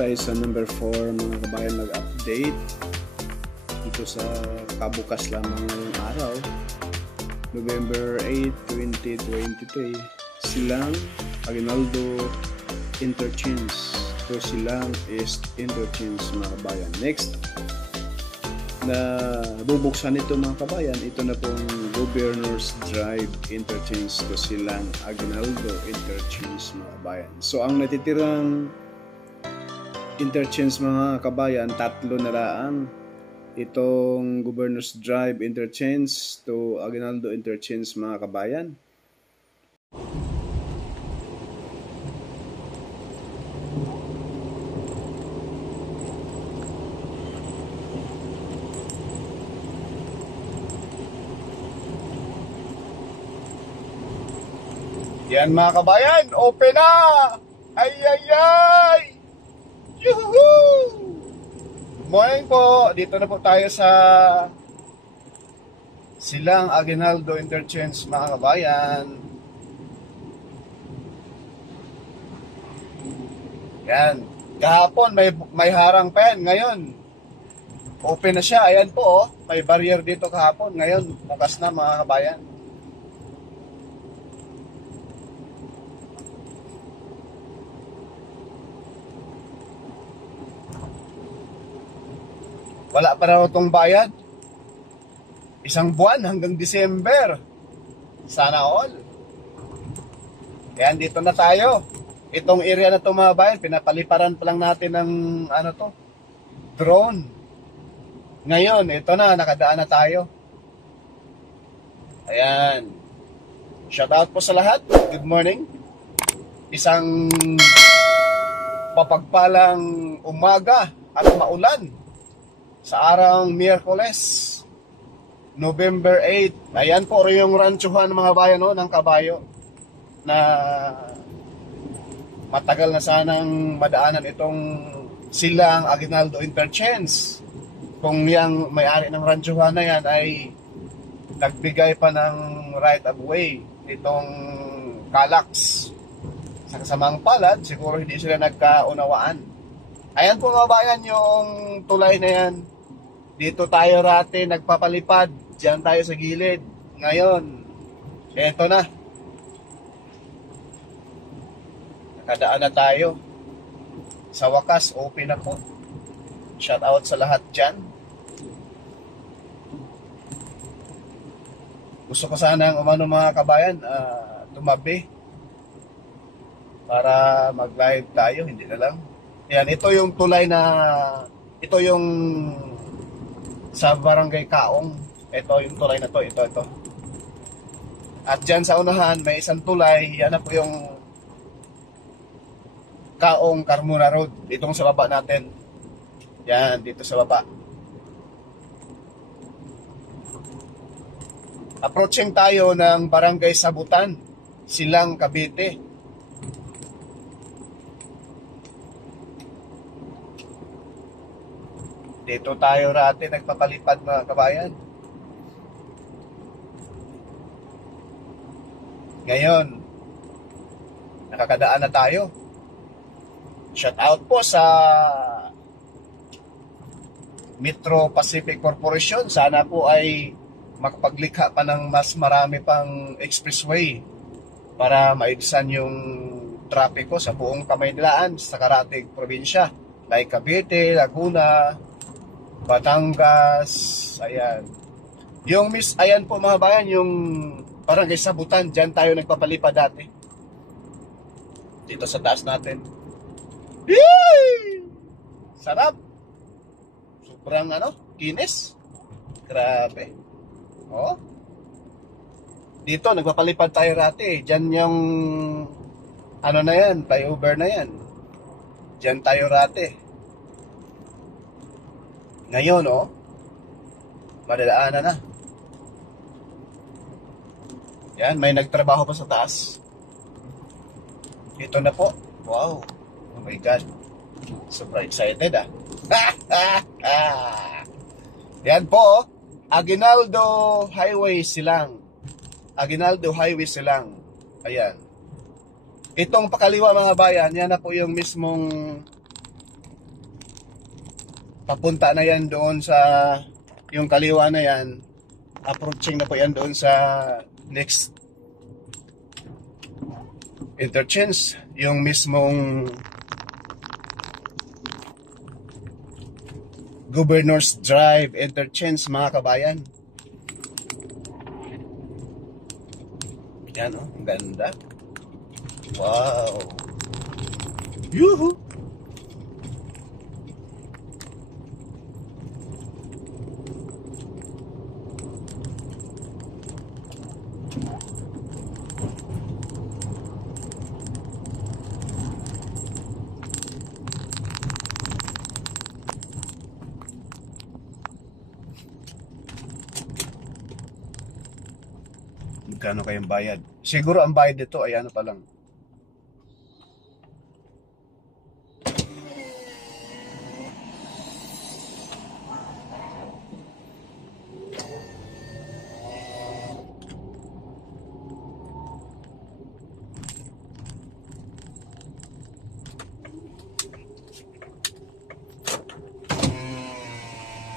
tayo sa number 4 mga kabayan, nag-update ito sa kabukas lamang ngayong araw, November 8, 2023. Silang Aguinaldo Interchange to Silang East Interchange mga kabayan. Next na bubuksan ito mga kabayan, ito na pong Governor's Drive Interchange to Silang Aguinaldo Interchange mga kabayan. So ang natitirang interchange mga kabayan, tatlo na lang. Itong Governor's Drive Interchange to Aguinaldo Interchange mga kabayan. Yan mga kabayan, open na! Ay ay ay! Yuhuu! Morning po, dito na po tayo sa Silang Aguinaldo Interchange mga kabayan. Yan, kahapon may harang pa yan, ngayon open na siya. Ayan po oh, may barrier dito kahapon, ngayon bukas na mga kabayan. Wala pa raw itong bayad. Isang buwan hanggang December. Sana all. Kaya dito na tayo. Itong area na ito mga bayan, pinapaliparan pa lang natin ng drone. Ngayon, ito na, nakadaan na tayo. Ayan. Shout out po sa lahat. Good morning. Isang papagpalang umaga at maulan sa arang Miyerkules, November 8. Ayan po rin yung ranchuhan mga bayan no, ng kabayo na matagal na sanang madaanan itong Silang Aguinaldo Interchange. Kung yung may-ari ng ranchuhan na yan ay nagbigay pa ng right of way itong Calax. Sa kasamang palad, siguro hindi sila nagkaunawaan. Ayan po mga bayan yung tulay na yan. Dito tayo rati nagpapalipad. Diyan tayo sa gilid. Ngayon, eto na. Nakadaan na tayo. Sa wakas, open na po. Shout out sa lahat dyan. Gusto ko sana ang umano mga kabayan, tumabi. Para mag-live tayo, hindi na lang. Yan, ito yung tulay na, ito yung sa Barangay Kaong. Ito yung tulay na to, ito. At dyan sa unahan, may isang tulay, yan na po yung Kaong Carmona Road. Itong sa baba natin. Yan, dito sa baba. Approaching tayo ng Barangay Sabutan, Silang Cavite. Dito tayo rati nagpapalipad mga kabayan. Ngayon, nakakadaan na tayo. Shout out po sa Metro Pacific Corporation. Sana po ay makapaglikha pa ng mas marami pang expressway para maibsan yung trapiko sa buong Kamaynilaan sa karatig probinsya like Cavite, Laguna, Batangas, ayan. Ayan po mga bayan, yung Barangay Sabutan, dyan tayo nagpapalipad dati. Dito sa taas natin. Yay! Sarap! Sobrang kinis. Grabe. Oh. Dito, nagpapalipad tayo dati. Dyan yung, na yan, flyover na yan. Dyan tayo dati. Ngayon, madadaanan na. Yan, may nagtrabaho pa sa taas. Ito na po. Wow. Oh my God. Super excited Yan po, Aguinaldo Highway Silang. Aguinaldo Highway Silang. Ayan. Itong pakaliwa mga bayan, yan na po yung mismong papunta na yan doon sa yung kaliwa na yan, approaching na po yan doon sa next interchange, yung mismong Governor's Drive interchange, mga kabayan. Yan, oh, ang ganda. Wow. Yuhu. Magkano kayong bayad? Siguro ang bayad dito ay ano pa lang.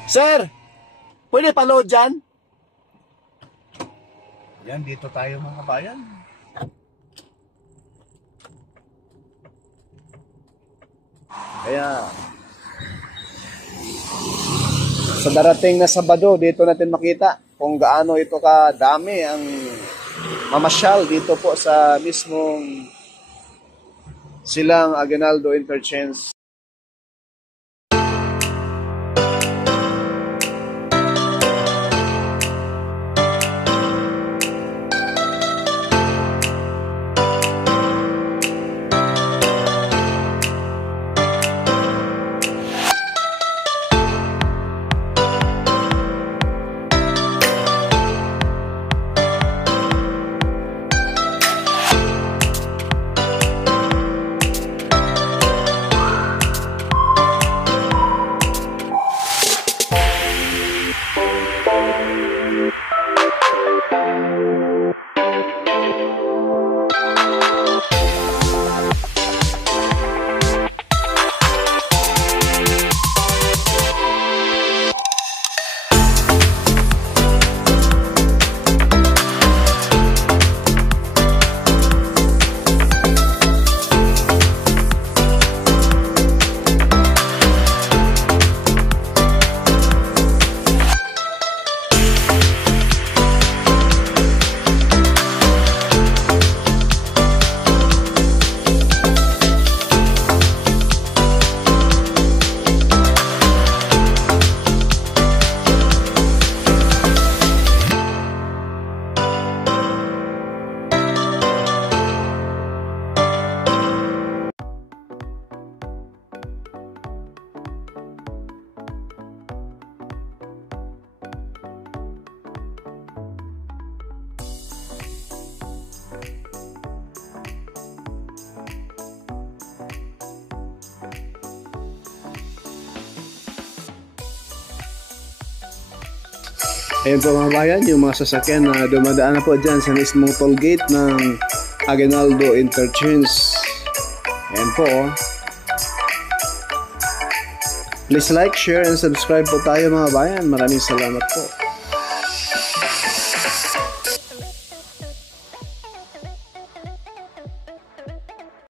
Sir, pwede pa-load dyan? Yan, dito tayo mga kabayan. Kaya, sa darating na Sabado, dito natin makita kung gaano ito kadami ang mamasyal dito po sa mismong Silang Aguinaldo Interchange. Ayan po mga bayan, yung mga sasakyan na dumadaan na po dyan sa mismong toll gate ng Aguinaldo Interchange. Ayan po. Please like, share, and subscribe po tayo mga bayan. Maraming salamat po.